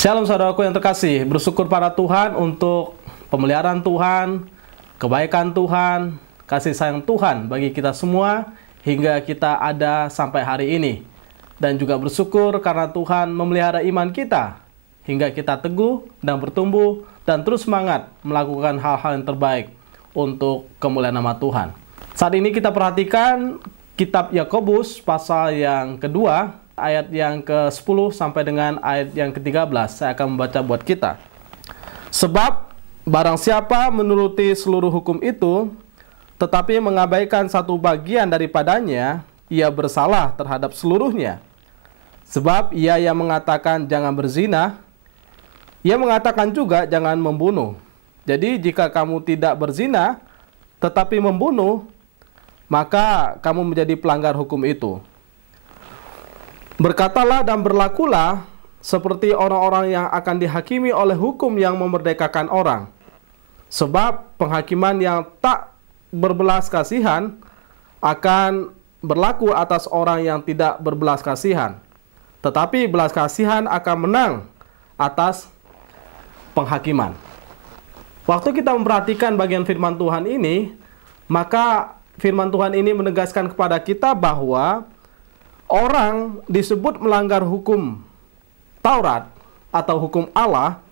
Shalom saudaraku yang terkasih, bersyukur pada Tuhan untuk pemeliharaan Tuhan, kebaikan Tuhan, kasih sayang Tuhan bagi kita semua hingga kita ada sampai hari ini. Dan juga bersyukur karena Tuhan memelihara iman kita hingga kita teguh dan bertumbuh dan terus semangat melakukan hal-hal yang terbaik untuk kemuliaan nama Tuhan. Saat ini kita perhatikan kitab Yakobus pasal yang kedua, ayat yang ke-10 sampai dengan ayat yang ke-13. Saya akan membaca buat kita. Sebab barang siapa menuruti seluruh hukum itu, tetapi mengabaikan satu bagian daripadanya, ia bersalah terhadap seluruhnya. Sebab ia yang mengatakan jangan berzina, ia mengatakan juga jangan membunuh. Jadi jika kamu tidak berzina, tetapi membunuh, maka kamu menjadi pelanggar hukum itu. Berkatalah dan berlakulah seperti orang-orang yang akan dihakimi oleh hukum yang memerdekakan orang. Sebab penghakiman yang tak berbelas kasihan akan berlaku atas orang yang tidak berbelas kasihan. Tetapi belas kasihan akan menang atas penghakiman. Waktu kita memperhatikan bagian firman Tuhan ini, maka firman Tuhan ini menegaskan kepada kita bahwa orang disebut melanggar hukum Taurat atau hukum Allah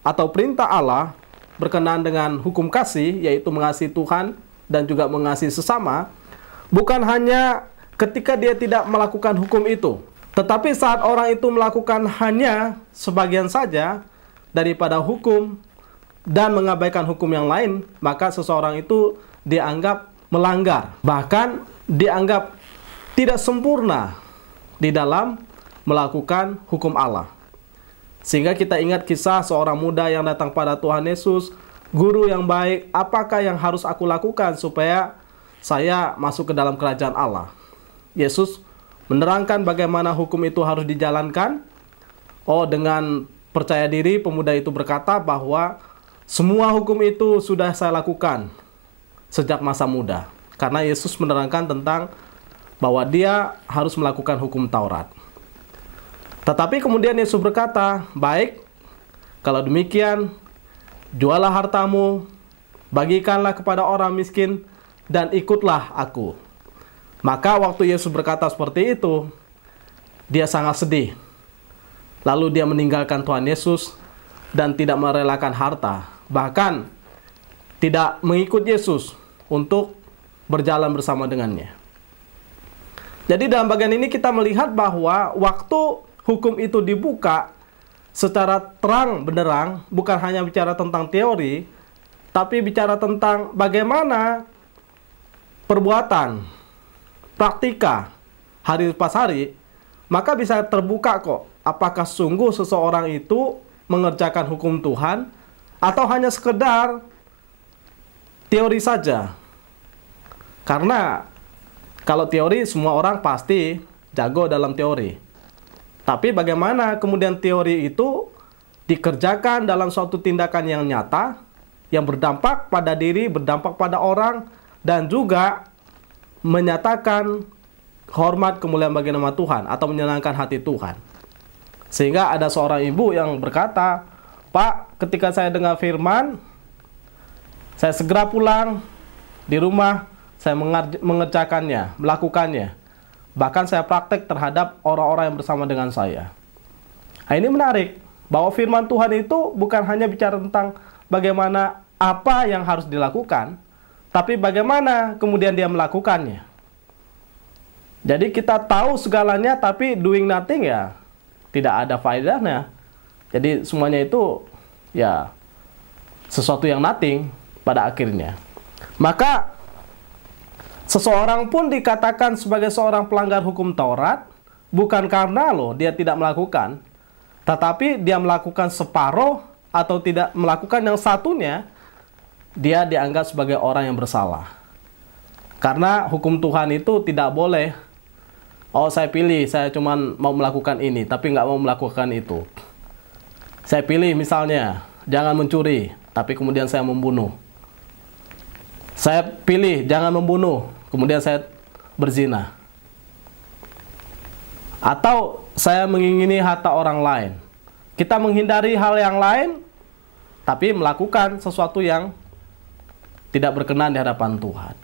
atau perintah Allah berkenaan dengan hukum kasih, yaitu mengasihi Tuhan dan juga mengasihi sesama, bukan hanya ketika dia tidak melakukan hukum itu, tetapi saat orang itu melakukan hanya sebagian saja daripada hukum dan mengabaikan hukum yang lain, maka seseorang itu dianggap melanggar, bahkan dianggap tidak sempurna di dalam melakukan hukum Allah. Sehingga kita ingat kisah seorang muda yang datang pada Tuhan Yesus, "Guru yang baik, apakah yang harus aku lakukan supaya saya masuk ke dalam kerajaan Allah?" Yesus menerangkan bagaimana hukum itu harus dijalankan. Dengan percaya diri, pemuda itu berkata bahwa semua hukum itu sudah saya lakukan sejak masa muda. Karena Yesus menerangkan tentang bahwa dia harus melakukan hukum Taurat. Tetapi kemudian Yesus berkata, "Baik, kalau demikian, jualah hartamu, bagikanlah kepada orang miskin, dan ikutlah aku." Maka waktu Yesus berkata seperti itu, dia sangat sedih. Lalu dia meninggalkan Tuhan Yesus dan tidak merelakan harta. Bahkan tidak mengikut Yesus untuk berjalan bersama dengannya. Jadi dalam bagian ini kita melihat bahwa waktu hukum itu dibuka secara terang benderang, bukan hanya bicara tentang teori, tapi bicara tentang bagaimana perbuatan, praktika, hari pas hari, maka bisa terbuka kok, apakah sungguh seseorang itu mengerjakan hukum Tuhan, atau hanya sekedar teori saja. Karena kalau teori, semua orang pasti jago dalam teori. Tapi bagaimana kemudian teori itu dikerjakan dalam suatu tindakan yang nyata, yang berdampak pada diri, berdampak pada orang, dan juga menyatakan hormat kemuliaan bagi nama Tuhan, atau menyenangkan hati Tuhan. Sehingga ada seorang ibu yang berkata, "Pak, ketika saya dengar firman, saya segera pulang di rumah, saya mengerjakannya, melakukannya. Bahkan saya praktek terhadap orang-orang yang bersama dengan saya." Nah, ini menarik, bahwa firman Tuhan itu bukan hanya bicara tentang bagaimana apa yang harus dilakukan, tapi bagaimana kemudian dia melakukannya. Jadi kita tahu segalanya, tapi doing nothing ya tidak ada faedahnya. Jadi semuanya itu ya sesuatu yang nothing pada akhirnya. Maka seseorang pun dikatakan sebagai seorang pelanggar hukum Taurat bukan karena dia tidak melakukan, tetapi dia melakukan separuh atau tidak melakukan yang satunya, dia dianggap sebagai orang yang bersalah. Karena hukum Tuhan itu tidak boleh, saya pilih, saya cuma mau melakukan ini, tapi nggak mau melakukan itu. Saya pilih misalnya, jangan mencuri, tapi kemudian saya membunuh. Saya pilih, jangan membunuh, kemudian saya berzina. Atau saya mengingini harta orang lain, kita menghindari hal yang lain, tapi melakukan sesuatu yang tidak berkenan di hadapan Tuhan.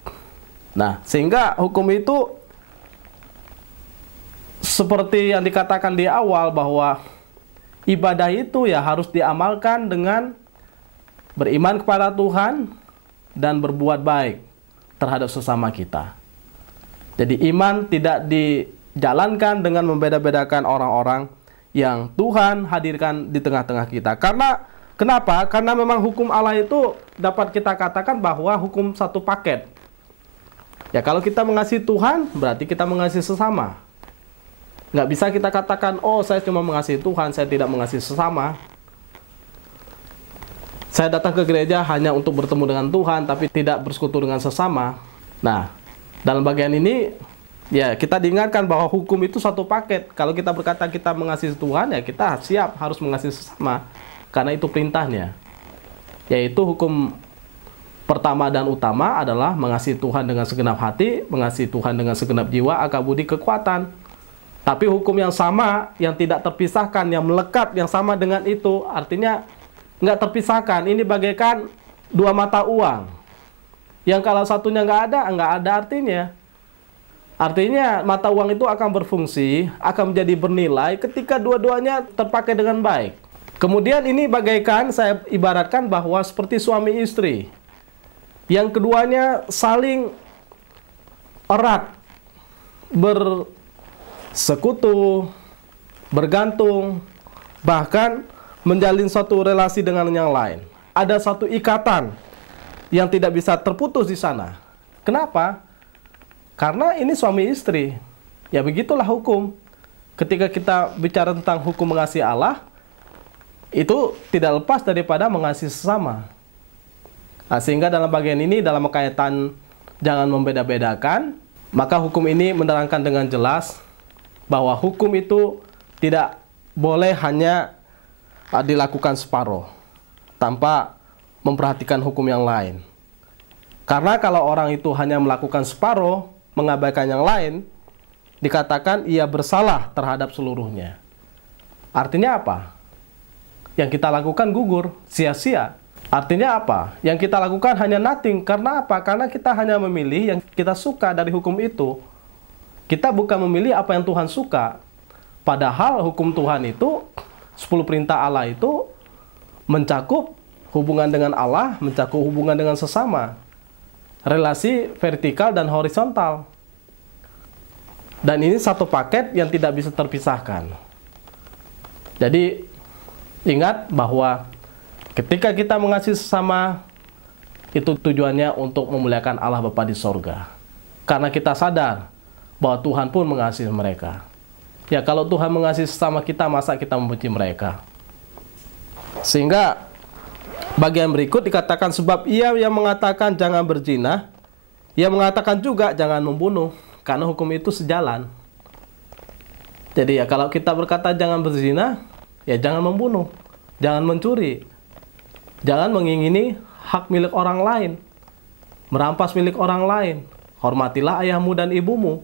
Nah, sehingga hukum itu seperti yang dikatakan di awal, bahwa ibadah itu ya harus diamalkan dengan beriman kepada Tuhan dan berbuat baik terhadap sesama kita. Jadi iman tidak dijalankan dengan membeda-bedakan orang-orang yang Tuhan hadirkan di tengah-tengah kita. Kenapa? Karena memang hukum Allah itu dapat kita katakan bahwa hukum satu paket. Ya, kalau kita mengasihi Tuhan, berarti kita mengasihi sesama. Nggak bisa kita katakan, oh saya cuma mengasihi Tuhan, saya tidak mengasihi sesama. Saya datang ke gereja hanya untuk bertemu dengan Tuhan, tapi tidak bersekutu dengan sesama. Nah, dalam bagian ini, ya kita diingatkan bahwa hukum itu satu paket. Kalau kita berkata kita mengasihi Tuhan, ya kita siap harus mengasihi sesama. Karena itu perintahnya. Yaitu hukum pertama dan utama adalah mengasihi Tuhan dengan segenap hati, mengasihi Tuhan dengan segenap jiwa, akal budi, kekuatan. Tapi hukum yang sama, yang tidak terpisahkan, yang melekat, yang sama dengan itu, artinya nggak terpisahkan. Ini bagaikan dua mata uang. Yang kalau satunya nggak ada artinya. Artinya mata uang itu akan berfungsi, akan menjadi bernilai ketika dua-duanya terpakai dengan baik. Kemudian ini bagaikan, saya ibaratkan bahwa seperti suami istri. Yang keduanya saling erat, bersekutu, bergantung, bahkan menjalin suatu relasi dengan yang lain. Ada satu ikatan yang tidak bisa terputus di sana. Kenapa? Karena ini suami istri. Ya begitulah hukum. Ketika kita bicara tentang hukum mengasihi Allah, itu tidak lepas daripada mengasihi sesama. Nah, sehingga dalam bagian ini, dalam kaitan jangan membeda-bedakan, maka hukum ini menerangkan dengan jelas bahwa hukum itu tidak boleh hanya dilakukan separuh tanpa memperhatikan hukum yang lain. Karena kalau orang itu hanya melakukan separuh, mengabaikan yang lain, dikatakan ia bersalah terhadap seluruhnya. Artinya apa? Yang kita lakukan gugur, sia-sia. Artinya apa? Yang kita lakukan hanya nothing. Karena apa? Karena kita hanya memilih yang kita suka dari hukum itu. Kita bukan memilih apa yang Tuhan suka. Padahal hukum Tuhan itu, 10 perintah Allah itu mencakup hubungan dengan Allah, mencakup hubungan dengan sesama. Relasi vertikal dan horizontal. Dan ini satu paket yang tidak bisa terpisahkan. Jadi, ingat bahwa ketika kita mengasihi sesama, itu tujuannya untuk memuliakan Allah Bapa di sorga. Karena kita sadar bahwa Tuhan pun mengasihi mereka. Ya, kalau Tuhan mengasihi sesama kita, masa kita membenci mereka? Sehingga bagian berikut dikatakan, sebab ia yang mengatakan jangan berzina, ia mengatakan juga jangan membunuh. Karena hukum itu sejalan. Jadi ya, kalau kita berkata jangan berzina, ya jangan membunuh, jangan mencuri, jangan mengingini hak milik orang lain, merampas milik orang lain, hormatilah ayahmu dan ibumu.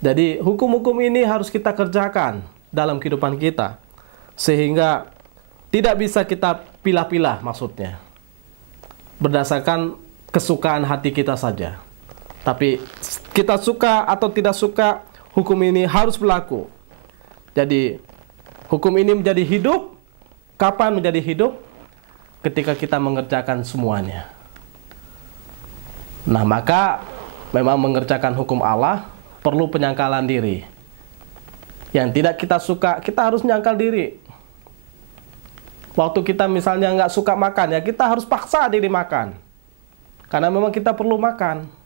Jadi hukum-hukum ini harus kita kerjakan dalam kehidupan kita, sehingga tidak bisa kita pilah-pilah, maksudnya berdasarkan kesukaan hati kita saja. Tapi kita suka atau tidak suka, hukum ini harus berlaku. Jadi hukum ini menjadi hidup. Kapan menjadi hidup? Ketika kita mengerjakan semuanya. Nah, maka memang mengerjakan hukum Allah perlu penyangkalan diri. Yang tidak kita suka, kita harus menyangkal diri. Waktu kita misalnya nggak suka makan, ya kita harus paksa diri makan. Karena memang kita perlu makan.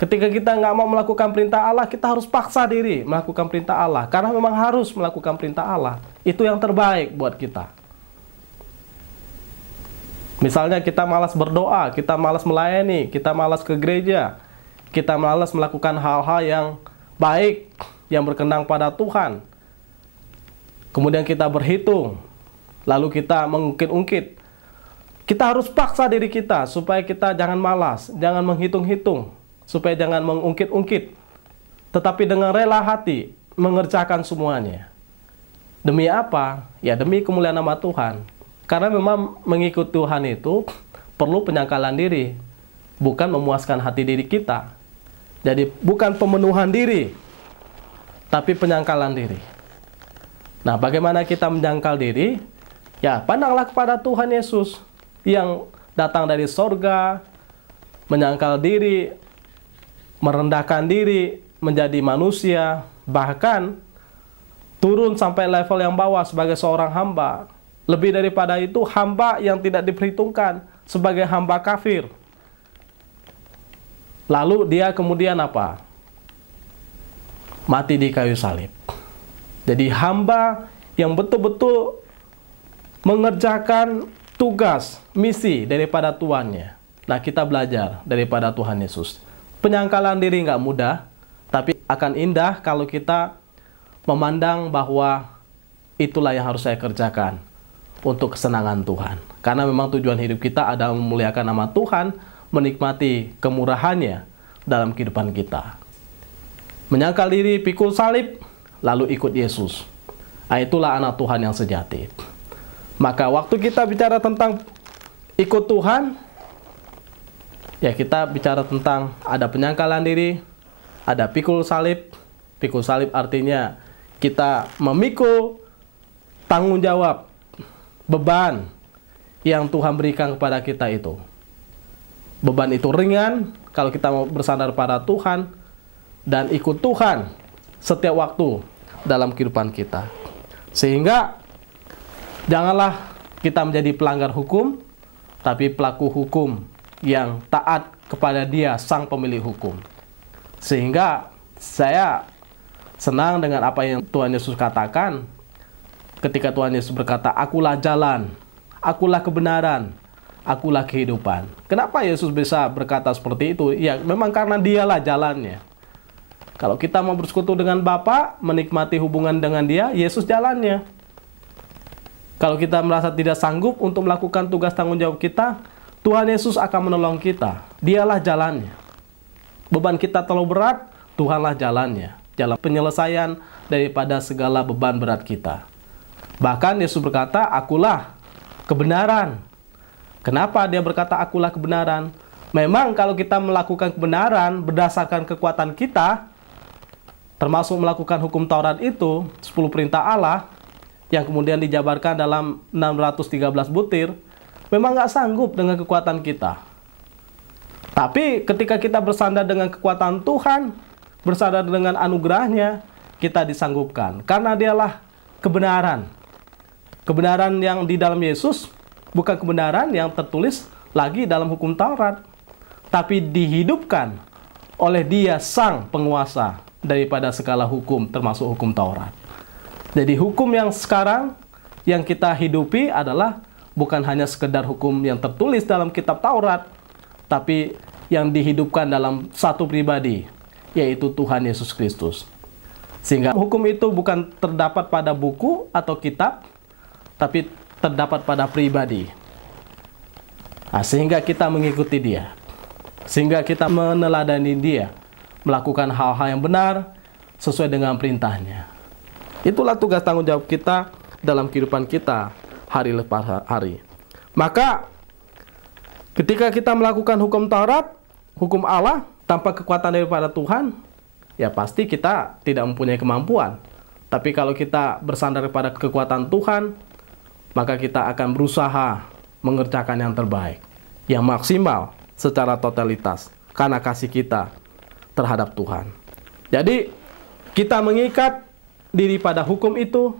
Ketika kita nggak mau melakukan perintah Allah, kita harus paksa diri melakukan perintah Allah. Karena memang harus melakukan perintah Allah. Itu yang terbaik buat kita. Misalnya kita malas berdoa, kita malas melayani, kita malas ke gereja, kita malas melakukan hal-hal yang baik, yang berkenan pada Tuhan. Kemudian kita berhitung, lalu kita mengungkit-ungkit. Kita harus paksa diri kita supaya kita jangan malas, jangan menghitung-hitung, supaya jangan mengungkit-ungkit, tetapi dengan rela hati mengerjakan semuanya. Demi apa? Ya demi kemuliaan nama Tuhan. Karena memang mengikut Tuhan itu perlu penyangkalan diri, bukan memuaskan hati diri kita. Jadi bukan pemenuhan diri, tapi penyangkalan diri. Nah, bagaimana kita menyangkal diri? Ya, pandanglah kepada Tuhan Yesus yang datang dari sorga, menyangkal diri, merendahkan diri, menjadi manusia, bahkan turun sampai level yang bawah sebagai seorang hamba. Lebih daripada itu, hamba yang tidak diperhitungkan sebagai hamba kafir. Lalu dia kemudian apa? Mati di kayu salib. Jadi hamba yang betul-betul mengerjakan tugas, misi daripada tuannya. Nah, kita belajar daripada Tuhan Yesus. Penyangkalan diri nggak mudah, tapi akan indah kalau kita memandang bahwa itulah yang harus saya kerjakan untuk kesenangan Tuhan. Karena memang tujuan hidup kita adalah memuliakan nama Tuhan, menikmati kemurahannya dalam kehidupan kita. Menyangkal diri, pikul salib, lalu ikut Yesus. Nah, itulah anak Tuhan yang sejati. Maka waktu kita bicara tentang ikut Tuhan, ya kita bicara tentang ada penyangkalan diri, ada pikul salib. Pikul salib artinya kita memikul tanggung jawab, beban yang Tuhan berikan kepada kita itu. Beban itu ringan kalau kita mau bersandar pada Tuhan dan ikut Tuhan setiap waktu dalam kehidupan kita. Sehingga janganlah kita menjadi pelanggar hukum, tapi pelaku hukum yang taat kepada Dia, Sang Pemilik hukum. Sehingga saya senang dengan apa yang Tuhan Yesus katakan ketika Tuhan Yesus berkata, "Akulah jalan, akulah kebenaran, akulah kehidupan." Kenapa Yesus bisa berkata seperti itu? Ya, memang karena Dialah jalannya. Kalau kita mau bersekutu dengan Bapa, menikmati hubungan dengan Dia, Yesus jalannya. Kalau kita merasa tidak sanggup untuk melakukan tugas tanggung jawab kita, Tuhan Yesus akan menolong kita. Dialah jalannya. Beban kita terlalu berat, Tuhanlah jalannya. Jalan penyelesaian daripada segala beban berat kita. Bahkan Yesus berkata, "Akulah kebenaran." Kenapa dia berkata akulah kebenaran? Memang kalau kita melakukan kebenaran berdasarkan kekuatan kita, termasuk melakukan hukum Taurat itu, 10 perintah Allah, yang kemudian dijabarkan dalam 613 butir, memang nggak sanggup dengan kekuatan kita. Tapi ketika kita bersandar dengan kekuatan Tuhan, bersandar dengan anugerahnya, kita disanggupkan. Karena Dialah kebenaran. Kebenaran yang di dalam Yesus bukan kebenaran yang tertulis lagi dalam hukum Taurat, tapi dihidupkan oleh Dia, Sang Penguasa daripada segala hukum, termasuk hukum Taurat. Jadi hukum yang sekarang yang kita hidupi adalah bukan hanya sekedar hukum yang tertulis dalam kitab Taurat, tapi yang dihidupkan dalam satu pribadi, yaitu Tuhan Yesus Kristus. Sehingga hukum itu bukan terdapat pada buku atau kitab, tapi terdapat pada pribadi. Nah, sehingga kita mengikuti Dia. Sehingga kita meneladani Dia, melakukan hal-hal yang benar sesuai dengan perintahnya. Itulah tugas tanggung jawab kita dalam kehidupan kita hari lepas hari. Maka ketika kita melakukan hukum Taurat, hukum Allah tanpa kekuatan daripada Tuhan, ya pasti kita tidak mempunyai kemampuan. Tapi kalau kita bersandar pada kekuatan Tuhan, maka kita akan berusaha mengerjakan yang terbaik, yang maksimal secara totalitas karena kasih kita terhadap Tuhan. Jadi kita mengikat diri pada hukum itu,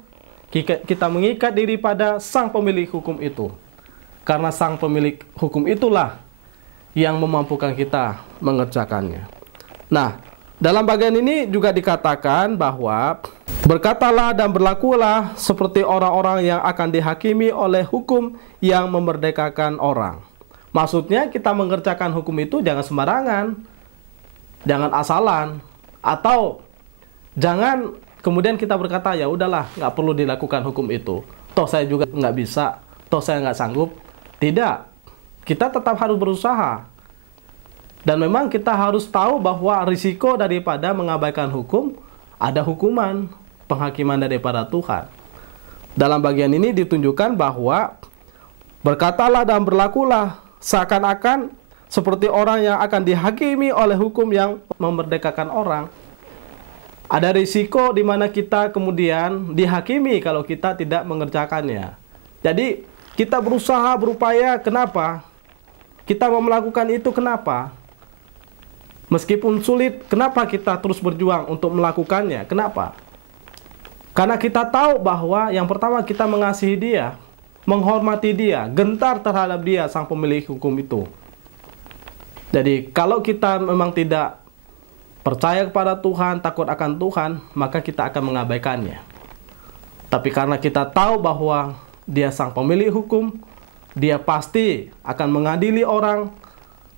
kita mengikat diri pada Sang Pemilik hukum itu. Karena Sang Pemilik hukum itulah yang memampukan kita mengerjakannya. Nah, dalam bagian ini juga dikatakan bahwa berkatalah dan berlakulah seperti orang-orang yang akan dihakimi oleh hukum yang memerdekakan orang. Maksudnya kita mengerjakan hukum itu jangan sembarangan, jangan asalan, atau jangan kemudian kita berkata, ya udahlah, nggak perlu dilakukan hukum itu. Toh saya juga nggak bisa, toh saya nggak sanggup. Tidak, kita tetap harus berusaha. Dan memang kita harus tahu bahwa risiko daripada mengabaikan hukum, ada hukuman, penghakiman daripada Tuhan. Dalam bagian ini ditunjukkan bahwa berkatalah dan berlakulah seakan-akan seperti orang yang akan dihakimi oleh hukum yang memerdekakan orang. Ada risiko di mana kita kemudian dihakimi kalau kita tidak mengerjakannya. Jadi kita berusaha, berupaya, kenapa? Kita mau melakukan itu, kenapa? Meskipun sulit, kenapa kita terus berjuang untuk melakukannya? Kenapa? Karena kita tahu bahwa yang pertama kita mengasihi dia, menghormati dia, gentar terhadap dia, sang pemilik hukum itu. Jadi kalau kita memang tidak percaya kepada Tuhan, takut akan Tuhan, maka kita akan mengabaikannya. Tapi karena kita tahu bahwa dia sang pemilik hukum, dia pasti akan mengadili orang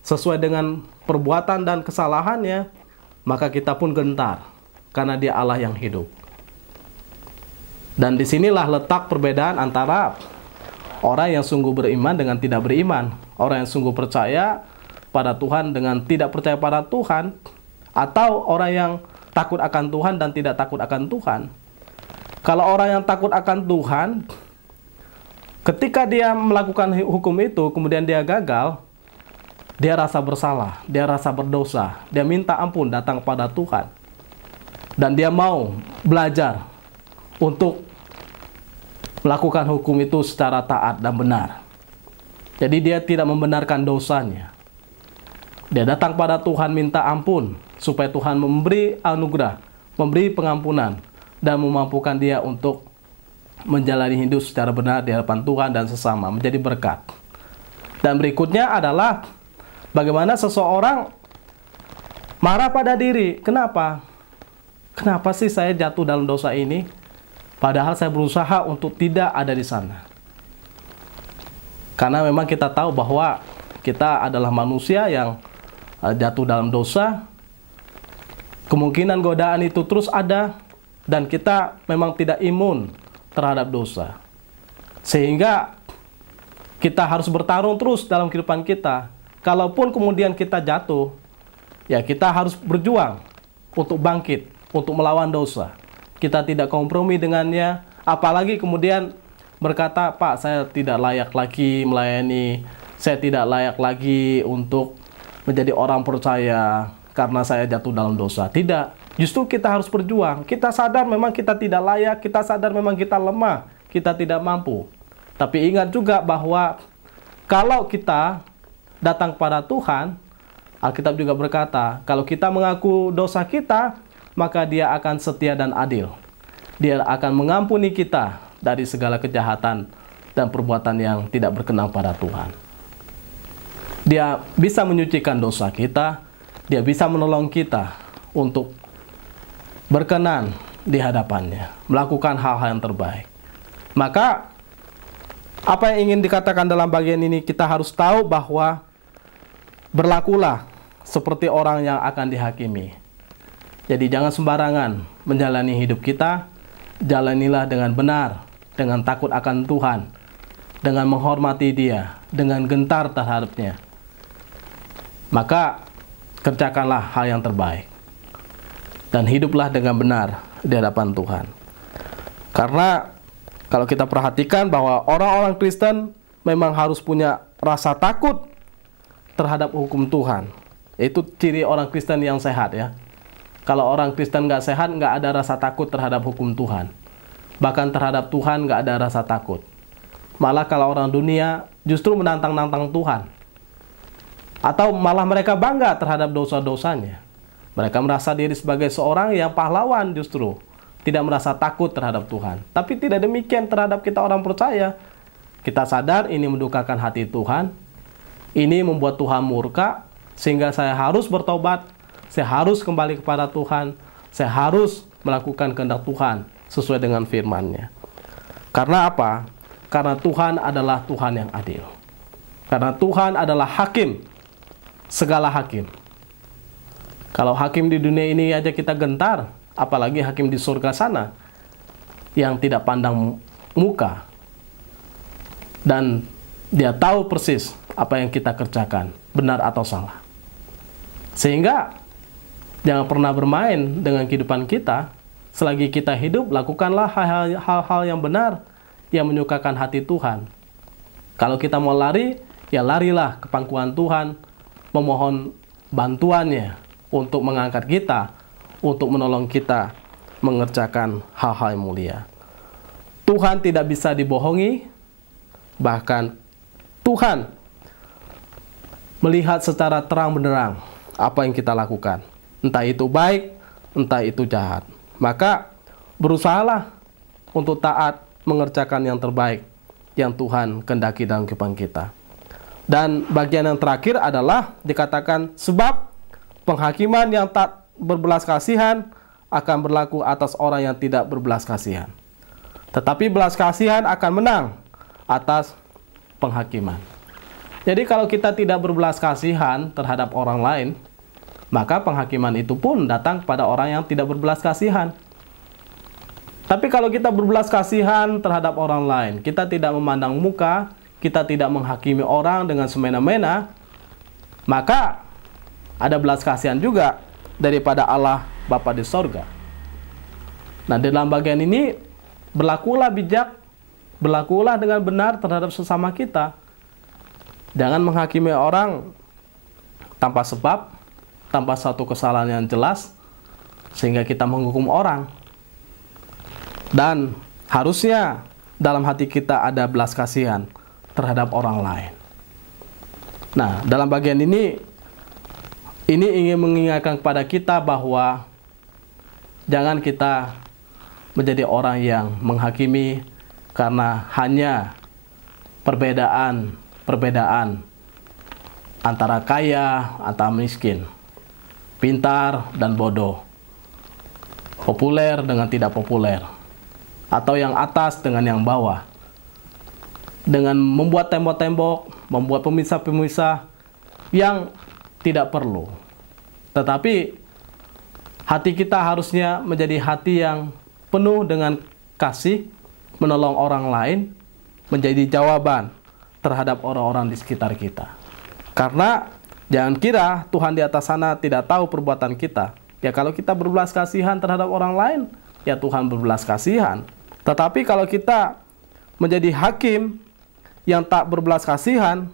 sesuai dengan perbuatan dan kesalahannya, maka kita pun gentar, karena dia Allah yang hidup. Dan disinilah letak perbedaan antara orang yang sungguh beriman dengan tidak beriman, orang yang sungguh percaya pada Tuhan dengan tidak percaya pada Tuhan, atau orang yang takut akan Tuhan dan tidak takut akan Tuhan. Kalau orang yang takut akan Tuhan, ketika dia melakukan hukum itu, kemudian dia gagal, dia rasa bersalah, dia rasa berdosa, dia minta ampun datang pada Tuhan. Dan dia mau belajar untuk melakukan hukum itu secara taat dan benar. Jadi dia tidak membenarkan dosanya. Dia datang pada Tuhan minta ampun, supaya Tuhan memberi anugerah, memberi pengampunan, dan memampukan dia untuk menjalani hidup secara benar di hadapan Tuhan dan sesama, menjadi berkat. Dan berikutnya adalah bagaimana seseorang marah pada diri. Kenapa? Kenapa sih saya jatuh dalam dosa ini? Padahal saya berusaha untuk tidak ada di sana. Karena memang kita tahu bahwa kita adalah manusia yang jatuh dalam dosa. Kemungkinan godaan itu terus ada, dan kita memang tidak imun terhadap dosa. Sehingga kita harus bertarung terus dalam kehidupan kita. Kalaupun kemudian kita jatuh, ya kita harus berjuang untuk bangkit, untuk melawan dosa. Kita tidak kompromi dengannya, apalagi kemudian berkata, Pak, saya tidak layak lagi melayani, saya tidak layak lagi untuk menjadi orang percaya karena saya jatuh dalam dosa. Tidak, justru kita harus berjuang. Kita sadar memang kita tidak layak, kita sadar memang kita lemah, kita tidak mampu. Tapi ingat juga bahwa kalau kita datang kepada Tuhan, Alkitab juga berkata, kalau kita mengaku dosa kita, maka dia akan setia dan adil. Dia akan mengampuni kita dari segala kejahatan dan perbuatan yang tidak berkenan pada Tuhan. Dia bisa menyucikan dosa kita, dia bisa menolong kita untuk berkenan di hadapannya, melakukan hal-hal yang terbaik. Maka, apa yang ingin dikatakan dalam bagian ini, kita harus tahu bahwa berlakulah seperti orang yang akan dihakimi. Jadi jangan sembarangan menjalani hidup kita, jalanilah dengan benar, dengan takut akan Tuhan, dengan menghormati Dia, dengan gentar terhadapnya. Maka kerjakanlah hal yang terbaik dan hiduplah dengan benar di hadapan Tuhan. Karena kalau kita perhatikan bahwa orang-orang Kristen memang harus punya rasa takut terhadap hukum Tuhan. Itu ciri orang Kristen yang sehat, ya. Kalau orang Kristen nggak sehat, nggak ada rasa takut terhadap hukum Tuhan. Bahkan terhadap Tuhan nggak ada rasa takut. Malah kalau orang dunia justru menantang-nantang Tuhan. Atau malah mereka bangga terhadap dosa-dosanya. Mereka merasa diri sebagai seorang yang pahlawan justru. Tidak merasa takut terhadap Tuhan. Tapi tidak demikian terhadap kita orang percaya. Kita sadar ini mendukakan hati Tuhan. Ini membuat Tuhan murka. Sehingga saya harus bertobat. Saya harus kembali kepada Tuhan. Saya harus melakukan kehendak Tuhan sesuai dengan firman-Nya. Karena apa? Karena Tuhan adalah Tuhan yang adil. Karena Tuhan adalah hakim, segala hakim. Kalau hakim di dunia ini aja kita gentar, apalagi hakim di surga sana yang tidak pandang muka. Dan dia tahu persis apa yang kita kerjakan, benar atau salah. Sehingga jangan pernah bermain dengan kehidupan kita. Selagi kita hidup, lakukanlah hal-hal yang benar. yang menyukakan hati Tuhan. Kalau kita mau lari, ya larilah ke pangkuan Tuhan, memohon bantuannya untuk mengangkat kita, untuk menolong kita mengerjakan hal-hal yang mulia. Tuhan tidak bisa dibohongi, bahkan Tuhan melihat secara terang benderang apa yang kita lakukan. Entah itu baik, entah itu jahat. Maka berusahalah untuk taat mengerjakan yang terbaik yang Tuhan kehendaki dalam kehidupan kita. Dan bagian yang terakhir adalah dikatakan sebab penghakiman yang tak berbelas kasihan akan berlaku atas orang yang tidak berbelas kasihan. Tetapi belas kasihan akan menang atas penghakiman. Jadi kalau kita tidak berbelas kasihan terhadap orang lain, maka penghakiman itu pun datang pada orang yang tidak berbelas kasihan. Tapi kalau kita berbelas kasihan terhadap orang lain, kita tidak memandang muka, kita tidak menghakimi orang dengan semena-mena, maka ada belas kasihan juga daripada Allah Bapa di sorga. Nah, dalam bagian ini, berlakulah bijak, berlakulah dengan benar terhadap sesama kita. Jangan menghakimi orang tanpa sebab, tanpa satu kesalahan yang jelas, sehingga kita menghukum orang. Dan harusnya dalam hati kita ada belas kasihan terhadap orang lain. Nah, dalam bagian ini ingin mengingatkan kepada kita bahwa jangan kita menjadi orang yang menghakimi karena hanya perbedaan antara kaya, antara miskin, pintar dan bodoh, populer dengan tidak populer, atau yang atas dengan yang bawah, dengan membuat tembok-tembok, membuat pemisah-pemisah yang tidak perlu. Tetapi hati kita harusnya menjadi hati yang penuh dengan kasih, menolong orang lain, menjadi jawaban terhadap orang-orang di sekitar kita. Karena jangan kira Tuhan di atas sana tidak tahu perbuatan kita. Ya, kalau kita berbelas kasihan terhadap orang lain, ya Tuhan berbelas kasihan. Tetapi kalau kita menjadi hakim yang tak berbelas kasihan,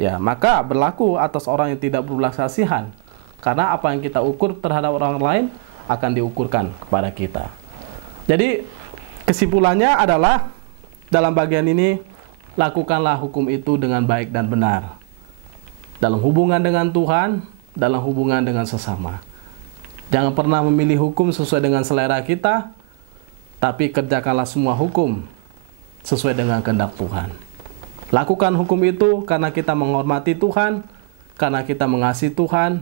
ya maka berlaku atas orang yang tidak berbelas kasihan. Karena apa yang kita ukur terhadap orang lain akan diukurkan kepada kita. Jadi kesimpulannya adalah dalam bagian ini, lakukanlah hukum itu dengan baik dan benar. Dalam hubungan dengan Tuhan, dalam hubungan dengan sesama. Jangan pernah memilih hukum sesuai dengan selera kita, tapi kerjakanlah semua hukum sesuai dengan kehendak Tuhan. Lakukan hukum itu karena kita menghormati Tuhan, karena kita mengasihi Tuhan,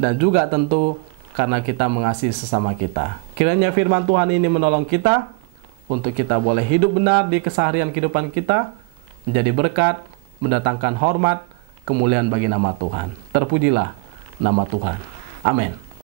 dan juga tentu karena kita mengasihi sesama kita. Kiranya firman Tuhan ini menolong kita untuk kita boleh hidup benar di keseharian kehidupan kita, menjadi berkat, mendatangkan hormat, kemuliaan bagi nama Tuhan. Terpujilah nama Tuhan. Amin.